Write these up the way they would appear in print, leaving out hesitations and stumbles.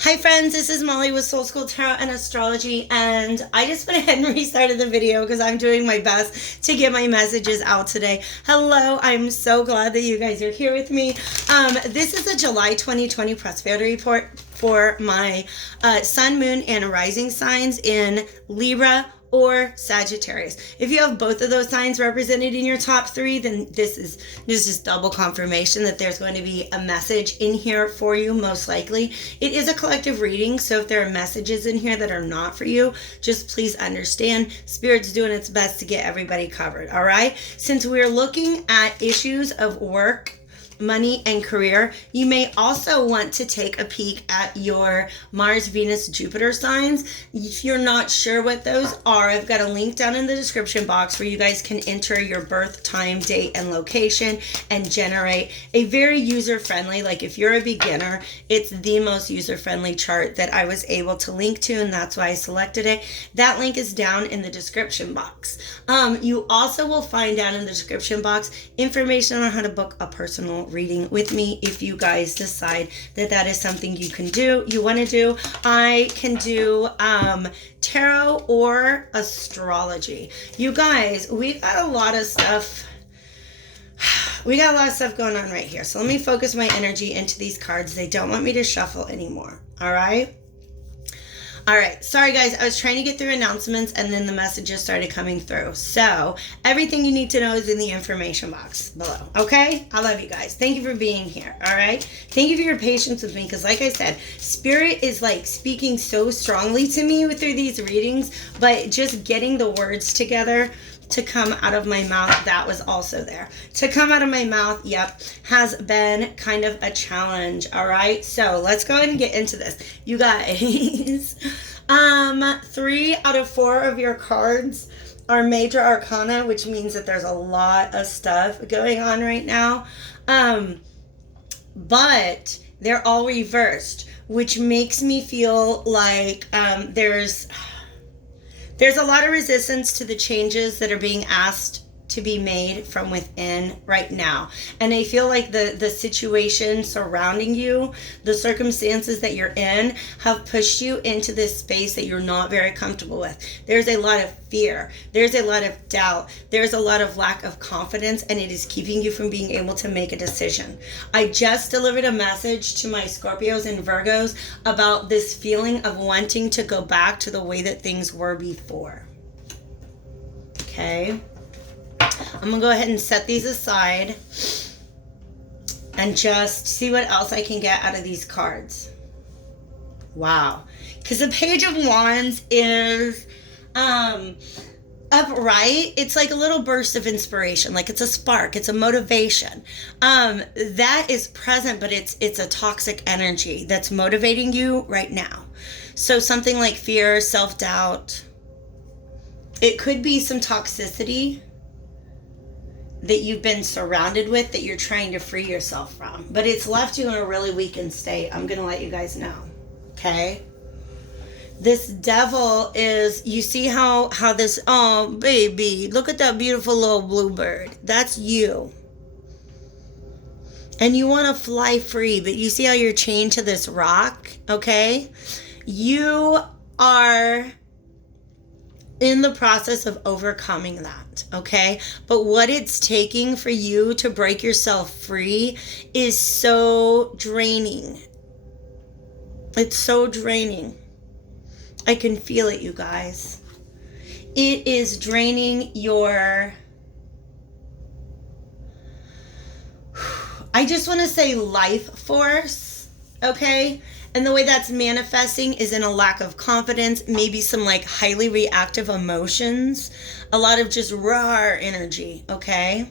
Hi friends, this is Molly with Soul School Tarot and Astrology, and I just went ahead and restarted the video because I'm doing my best to get my messages out today. Hello, I'm so glad that you guys are here with me. This is a July 2020 prosperity report for my sun, moon, and rising signs in Libra or Sagittarius. If you have both of those signs represented in your top three, then this is double confirmation that there's going to be a message in here for you, most likely. It is a collective reading, so if there are messages in here that are not for you, just please understand Spirit's doing its best to get everybody covered, all right? Since we're looking at issues of work, money, and career, you may also want to take a peek at your Mars, Venus, Jupiter signs. If you're not sure what those are, I've got a link down in the description box where you guys can enter your birth time, date, and location and generate a very user-friendly, like if you're a beginner, it's the most user-friendly chart that I was able to link to, and that's why I selected it. That link is down in the description box. You also will find down in the description box information on how to book a personal reading with me if you guys decide that that is something you want to do. I can do tarot or astrology. You guys, we got a lot of stuff. We got a lot of stuff going on right here. So let me focus my energy into these cards. They don't want me to shuffle anymore. All right. All right, sorry guys, I was trying to get through announcements and then the messages started coming through. So everything you need to know is in the information box below, okay? I love you guys. Thank you for being here, all right? Thank you for your patience with me because like I said, Spirit is like speaking so strongly to me through these readings, but just getting the words together to come out of my mouth, that was also there. To come out of my mouth, yep, has been kind of a challenge, all right? So let's go ahead and get into this. You guys, 3 out of 4 of your cards are major arcana, which means that there's a lot of stuff going on right now. But they're all reversed, which makes me feel like there's a lot of resistance to the changes that are being asked to be made from within right now. And I feel like the situation surrounding you, the circumstances that you're in, have pushed you into this space that you're not very comfortable with. There's a lot of fear. There's a lot of doubt. There's a lot of lack of confidence, and it is keeping you from being able to make a decision. I just delivered a message to my Scorpios and Virgos about this feeling of wanting to go back to the way that things were before. Okay? I'm going to go ahead and set these aside and just see what else I can get out of these cards. Wow. Because the Page of Wands is upright. It's like a little burst of inspiration. Like it's a spark. It's a motivation. That is present, but it's a toxic energy that's motivating you right now. So something like fear, self-doubt. It could be some toxicity that you've been surrounded with that you're trying to free yourself from. But it's left you in a really weakened state. I'm going to let you guys know. Okay? This devil is, you see how this, oh, baby, look at that beautiful little bluebird. That's you. And you want to fly free, but you see how you're chained to this rock? Okay? You are in the process of overcoming that, okay? But what it's taking for you to break yourself free is so draining. It's so draining. I can feel it, you guys. It is draining your, I just want to say life force, okay? And the way that's manifesting is in a lack of confidence, maybe some like highly reactive emotions, a lot of just raw energy, okay?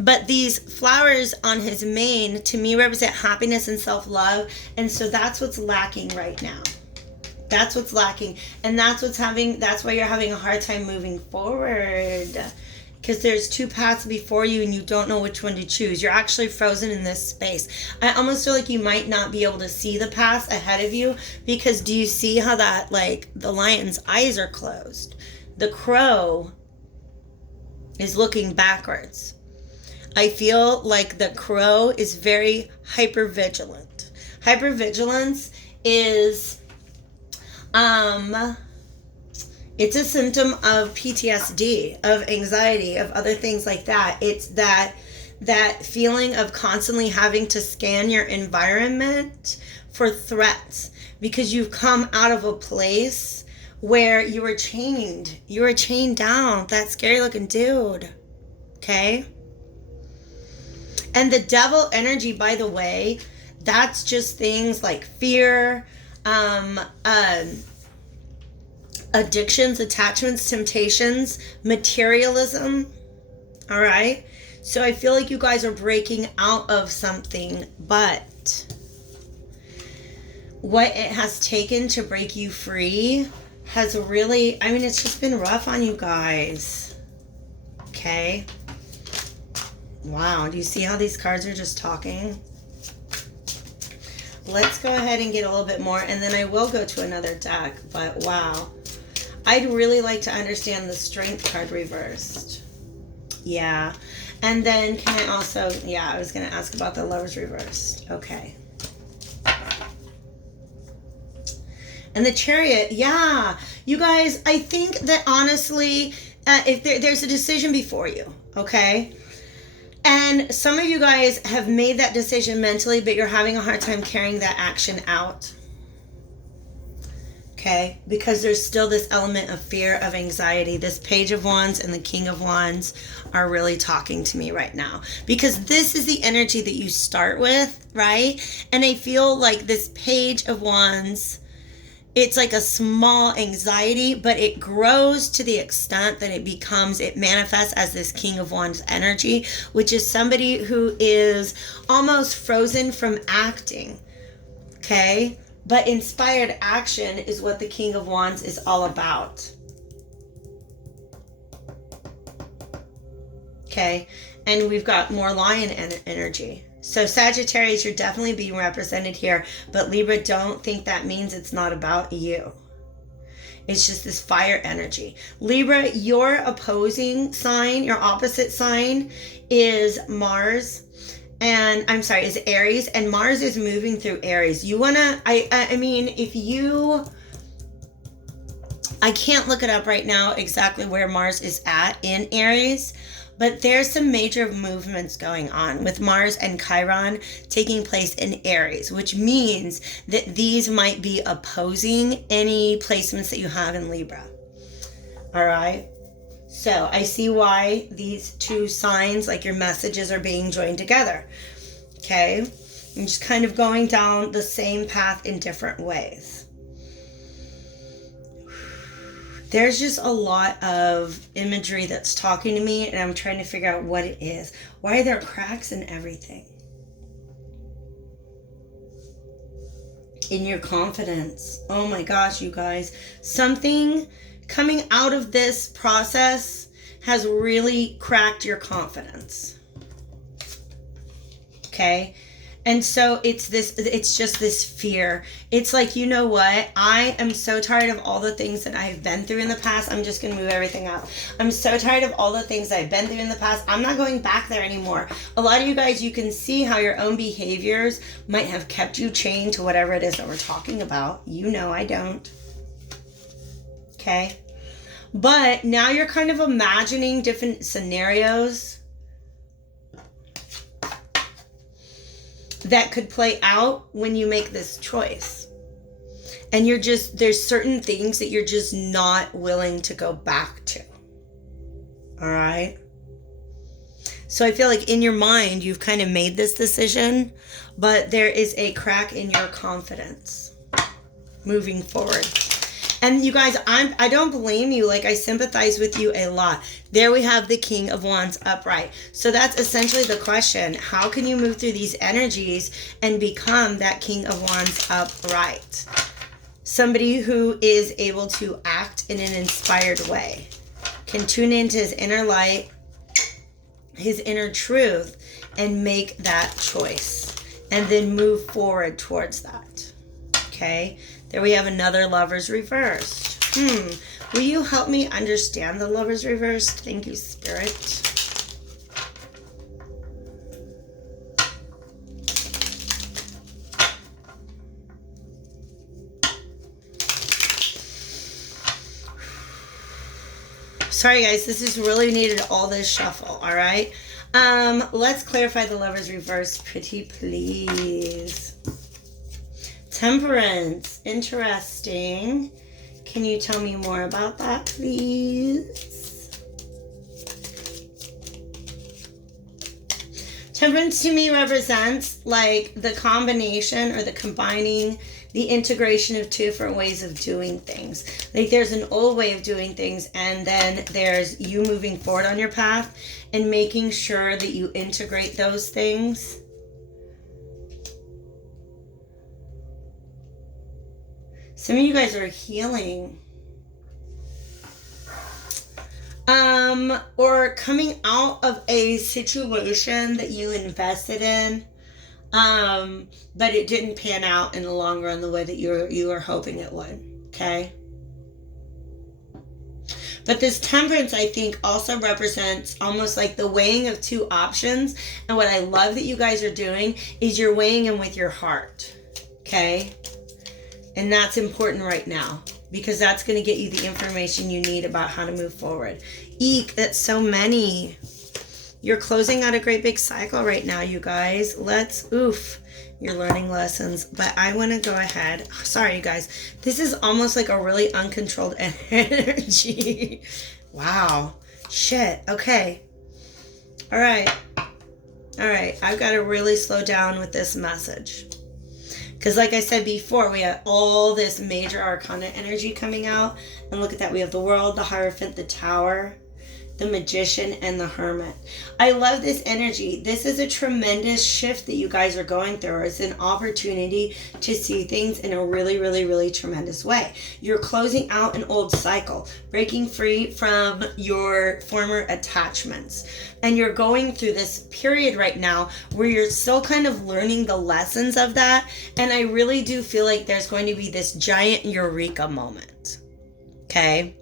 But these flowers on his mane, to me, represent happiness and self-love. And so that's what's lacking right now. That's what's lacking. And that's why you're having a hard time moving forward. Because there's 2 paths before you and you don't know which one to choose. You're actually frozen in this space. I almost feel like you might not be able to see the path ahead of you, because do you see how that, like, the lion's eyes are closed? The crow is looking backwards. I feel like the crow is very hypervigilant. Hypervigilance is it's a symptom of PTSD, of anxiety, of other things like that. It's that feeling of constantly having to scan your environment for threats because you've come out of a place where you were chained. You were chained down. That scary looking dude. Okay? And the devil energy, by the way, that's just things like fear, addictions, attachments, temptations, materialism. All right? So I feel like you guys are breaking out of something, but what it has taken to break you free has really, I mean, it's just been rough on you guys. Okay? Wow, do you see how these cards are just talking? Let's go ahead and get a little bit more, and then I will go to another deck, but wow. I'd really like to understand the Strength card reversed. Yeah. And then can I also, yeah, I was going to ask about the Lovers reversed. Okay. And the Chariot, yeah. You guys, I think that honestly, if there's a decision before you, okay? And some of you guys have made that decision mentally, but you're having a hard time carrying that action out. Okay? Because there's still this element of fear, of anxiety. This Page of Wands and the King of Wands are really talking to me right now. Because this is the energy that you start with, right? And I feel like this Page of Wands, it's like a small anxiety, but it grows to the extent that it manifests as this King of Wands energy, which is somebody who is almost frozen from acting. Okay? But inspired action is what the King of Wands is all about. Okay? And we've got more Lion energy. So Sagittarius, you're definitely being represented here. But Libra, don't think that means it's not about you. It's just this fire energy. Libra, your opposing sign, your opposite sign is Mars. And I'm sorry, is Aries, and Mars is moving through Aries. You wanna, I mean, if you, I can't look it up right now exactly where Mars is at in Aries, but there's some major movements going on with Mars and Chiron taking place in Aries, which means that these might be opposing any placements that you have in Libra. All right. So I see why these two signs, like your messages, are being joined together. Okay? I'm just kind of going down the same path in different ways. There's just a lot of imagery that's talking to me, and I'm trying to figure out what it is. Why are there cracks in everything? In your confidence. Oh my gosh, you guys. Something coming out of this process has really cracked your confidence. Okay? And so it's just this fear. It's like, you know what? I am so tired of all the things that I've been through in the past. I'm just going to move everything up. I'm so tired of all the things I've been through in the past. I'm not going back there anymore. A lot of you guys, you can see how your own behaviors might have kept you chained to whatever it is that we're talking about. You know I don't. Okay? But now you're kind of imagining different scenarios that could play out when you make this choice. And there's certain things that you're just not willing to go back to. All right? So I feel like in your mind, you've kind of made this decision, but there is a crack in your confidence moving forward. And you guys, I don't blame you. Like, I sympathize with you a lot. There we have the King of Wands upright. So that's essentially the question. How can you move through these energies and become that King of Wands upright? Somebody who is able to act in an inspired way. Can tune into his inner light, his inner truth, and make that choice. And then move forward towards that. Okay? There we have another Lovers reversed. Will you help me understand the Lovers reversed? Thank you, Spirit. Sorry guys, this is really needed all this shuffle, all right? Let's clarify the Lovers reverse, pretty please. Temperance, interesting. Can you tell me more about that, please? Temperance to me represents like the combination or the combining, the integration of two different ways of doing things. Like there's an old way of doing things, and then there's you moving forward on your path and making sure that you integrate those things. Some of you guys are healing. Or coming out of a situation that you invested in, but it didn't pan out in the long run the way that you were hoping it would, okay? But this temperance, I think, also represents almost like the weighing of two options. And what I love that you guys are doing is you're weighing them with your heart, okay? And that's important right now, because that's going to get you the information you need about how to move forward. Eek, that's so many. You're closing out a great big cycle right now, you guys. You're learning lessons. But I want to go ahead. Sorry, you guys. This is almost like a really uncontrolled energy. Wow. Shit. Okay. All right. I've got to really slow down with this message. Because like I said before, we have all this major arcana energy coming out. And look at that. We have the World, the Hierophant, the Tower, the Magician, and the Hermit. I love this energy. This is a tremendous shift that you guys are going through. It's an opportunity to see things in a really, really, really tremendous way. You're closing out an old cycle, breaking free from your former attachments. And you're going through this period right now where you're still kind of learning the lessons of that. And I really do feel like there's going to be this giant eureka moment. Okay?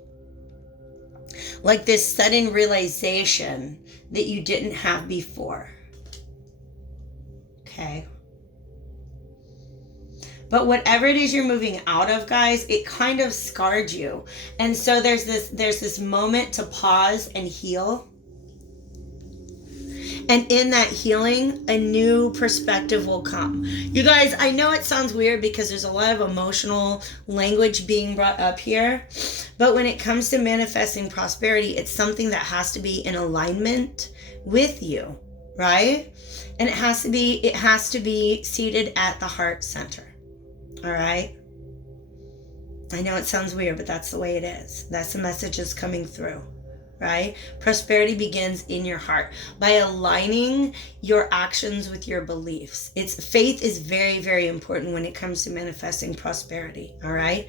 Like this sudden realization that you didn't have before. Okay. But whatever it is you're moving out of, guys, it kind of scarred you. And so there's this moment to pause and heal. And in that healing, a new perspective will come. You guys, I know it sounds weird because there's a lot of emotional language being brought up here. But when it comes to manifesting prosperity, it's something that has to be in alignment with you, right? And it has to be seated at the heart center. All right? I know it sounds weird, but that's the way it is. That's the message that's coming through. Right? Prosperity begins in your heart by aligning your actions with your beliefs. Faith is very, very important when it comes to manifesting prosperity. All right?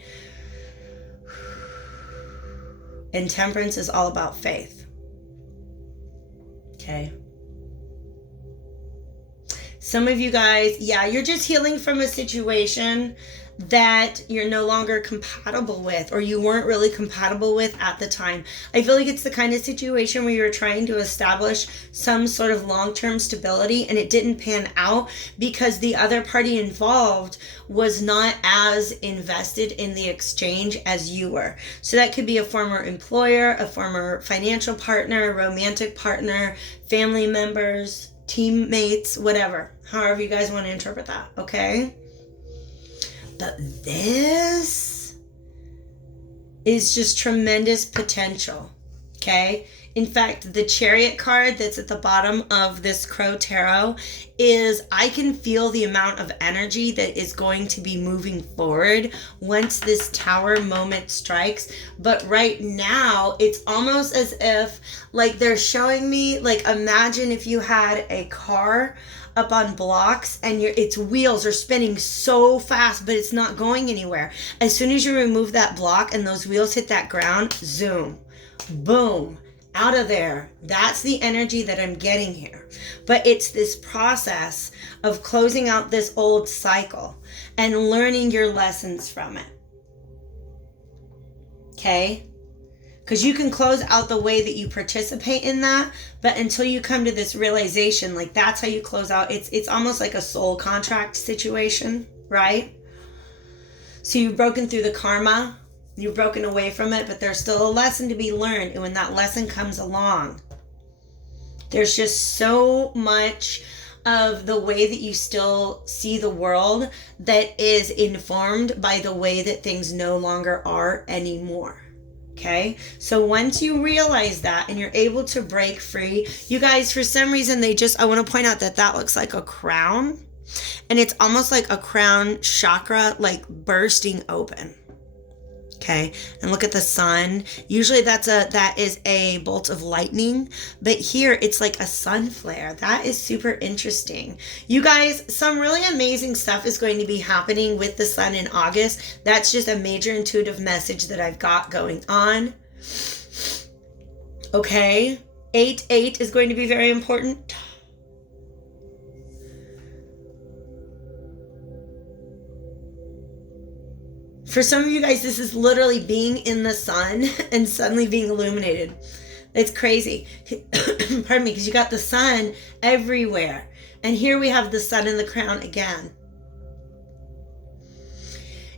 And temperance is all about faith. Okay? Some of you guys, you're just healing from a situation that you're no longer compatible with, or you weren't really compatible with at the time. I feel like it's the kind of situation where you're trying to establish some sort of long-term stability and it didn't pan out because the other party involved was not as invested in the exchange as you were. So that could be a former employer, a former financial partner, romantic partner, family members, teammates, whatever. However you guys want to interpret that, okay? But this is just tremendous potential, okay? In fact, the Chariot card that's at the bottom of this Crow Tarot is, I can feel the amount of energy that is going to be moving forward once this Tower moment strikes. But right now, it's almost as if, like, they're showing me, like, imagine if you had a car up on blocks and its wheels are spinning so fast, but it's not going anywhere. As soon as you remove that block and those wheels hit that ground, zoom, boom, out of there. That's the energy that I'm getting here. But it's this process of closing out this old cycle and learning your lessons from it. Okay? Because you can close out the way that you participate in that, but until you come to this realization, like, that's how you close out. It's almost like a soul contract situation, right? So you've broken through the karma. You've broken away from it, but there's still a lesson to be learned. And when that lesson comes along, there's just so much of the way that you still see the world that is informed by the way that things no longer are anymore. Okay, so once you realize that and you're able to break free, you guys, for some reason, I want to point out that that looks like a crown, and it's almost like a crown chakra, like bursting open. Okay, and look at the sun. Usually that is a bolt of lightning, but here it's like a sun flare. That is super interesting. You guys, some really amazing stuff is going to be happening with the sun in August. That's just a major intuitive message that I've got going on. Okay, 8-8 is going to be very important. For some of you guys, this is literally being in the sun and suddenly being illuminated. It's crazy. Pardon me, because you got the sun everywhere. And here we have the sun in the crown again.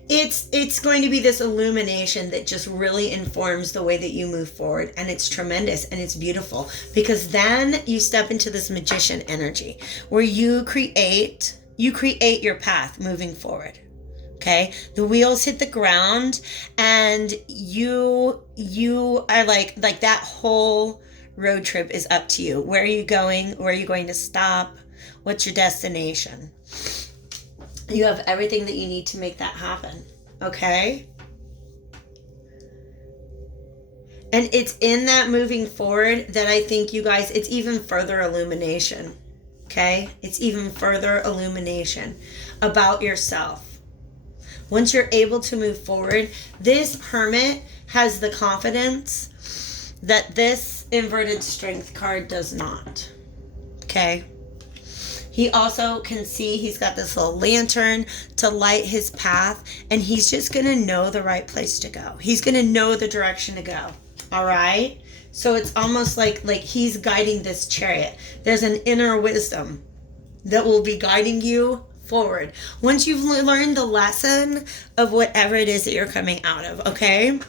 It's going to be this illumination that just really informs the way that you move forward. And it's tremendous and it's beautiful. Because then you step into this magician energy where you create your path moving forward. Okay, the wheels hit the ground and you are like that whole road trip is up to you. Where are you going? Where are you going to stop? What's your destination? You have everything that you need to make that happen. Okay? And it's in that moving forward that I think, you guys, it's even further illumination. Okay? It's even further illumination about yourself. Once you're able to move forward, this hermit has the confidence that this inverted strength card does not. Okay? He also can see he's got this little lantern to light his path, and he's just going to know the right place to go. He's going to know the direction to go. All right? So it's almost like he's guiding this chariot. There's an inner wisdom that will be guiding you forward once you've learned the lesson of whatever it is that you're coming out of. Okay,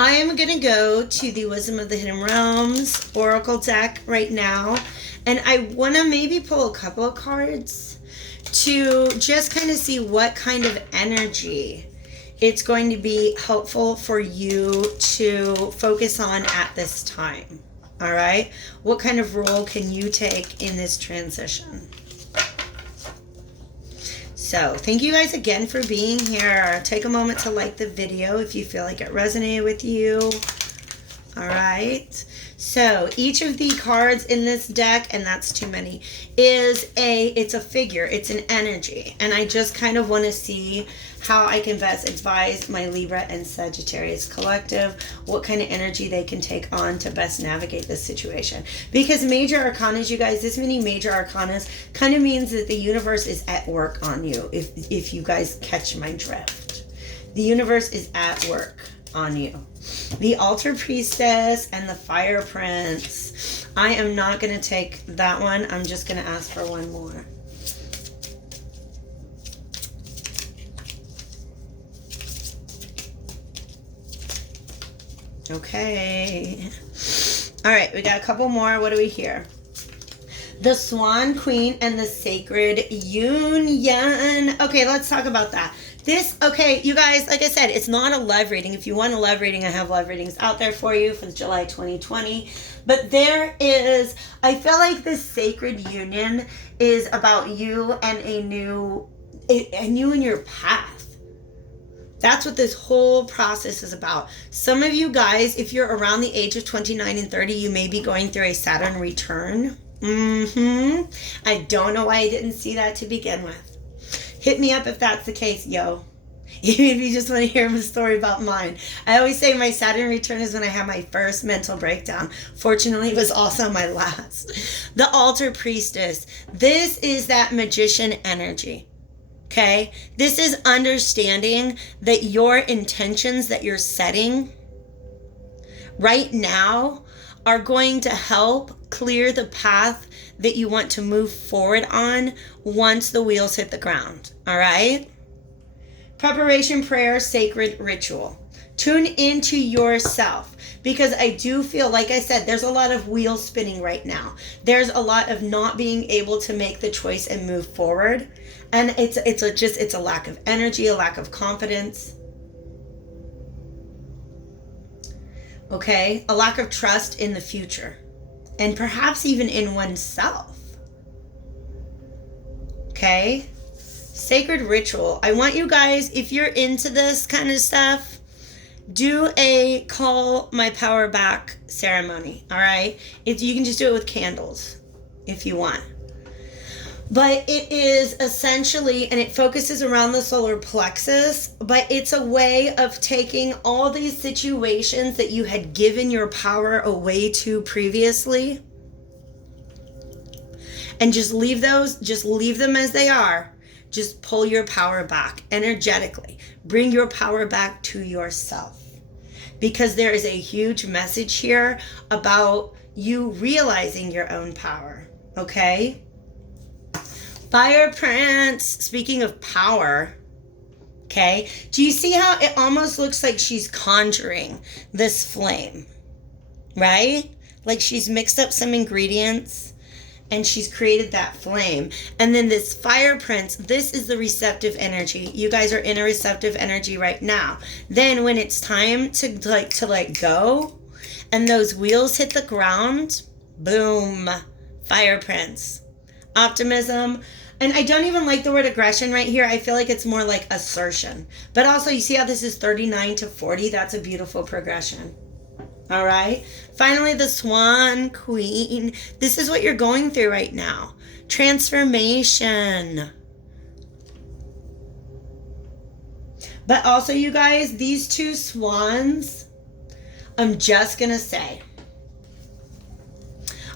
I am going to go to the Wisdom of the Hidden Realms Oracle deck right now, and I want to maybe pull a couple of cards to just kind of see what kind of energy it's going to be helpful for you to focus on at this time. All right, what kind of role can you take in this transition? So thank you guys again for being here. Take a moment to like the video if you feel like it resonated with you. All right. So each of the cards in this deck, and that's too many, it's a figure. It's an energy. And I just kind of want to see how I can best advise my Libra and Sagittarius collective, what kind of energy they can take on to best navigate this situation. Because major arcanas, you guys, this many major arcanas kind of means that the universe is at work on you, if you guys catch my drift. The universe is at work on you. The Altar Priestess and the Fire Prince. I am not going to take that one. I'm just going to ask for one more. Okay. All right, we got a couple more. What do we hear? The Swan Queen and the Sacred Union. Okay, let's talk about that. Okay, you guys, like I said, it's not a love reading. If you want a love reading, I have love readings out there for you for July 2020. But I feel like this Sacred Union is about you and you and your path. That's what this whole process is about. Some of you guys, if you're around the age of 29 and 30, you may be going through a Saturn return. I don't know why I didn't see that to begin with. Hit me up if that's the case, yo. Even if you just want to hear a story about mine. I always say my Saturn return is when I had my first mental breakdown. Fortunately, it was also my last. The Altar Priestess. This is that magician energy. Okay? This is understanding that your intentions that you're setting right now are going to help clear the path that you want to move forward on once the wheels hit the ground. All right? Preparation, prayer, sacred ritual. Tune into yourself. Because I do feel, like I said, there's a lot of wheels spinning right now. There's a lot of not being able to make the choice and move forward. And it's a lack of energy, a lack of confidence. Okay? A lack of trust in the future. And perhaps even in oneself. Okay? Sacred ritual. I want you guys, if you're into this kind of stuff, do a call my power back ceremony. All right? You can just do it with candles if you want. But it is essentially, and it focuses around the solar plexus, but it's a way of taking all these situations that you had given your power away to previously and just leave them as they are. Just pull your power back energetically. Bring your power back to yourself. Because there is a huge message here about you realizing your own power. Okay? Fire Prince, speaking of power, okay? Do you see how it almost looks like she's conjuring this flame? Right? Like she's mixed up some ingredients and she's created that flame. And then this Fire Prince, this is the receptive energy. You guys are in a receptive energy right now. Then when it's time to let go and those wheels hit the ground, boom, Fire Prince. Optimism. And I don't even like the word aggression right here. I feel like it's more like assertion. But also, you see how this is 39 to 40? That's a beautiful progression. All right. Finally, the Swan Queen. This is what you're going through right now. Transformation. But also, you guys, these two swans, I'm just going to say,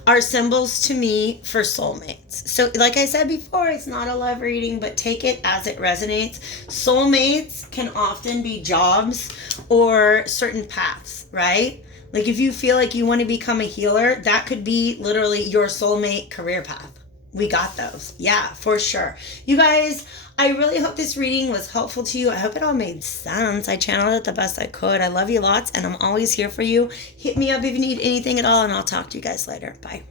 are symbols to me for soulmates. So like I said before, it's not a love reading, but take it as it resonates. Soulmates can often be jobs or certain paths, right? Like if you feel like you want to become a healer, that could be literally your soulmate career path. We got those. Yeah, for sure. You guys, I really hope this reading was helpful to you. I hope it all made sense. I channeled it the best I could. I love you lots, and I'm always here for you. Hit me up if you need anything at all, and I'll talk to you guys later. Bye.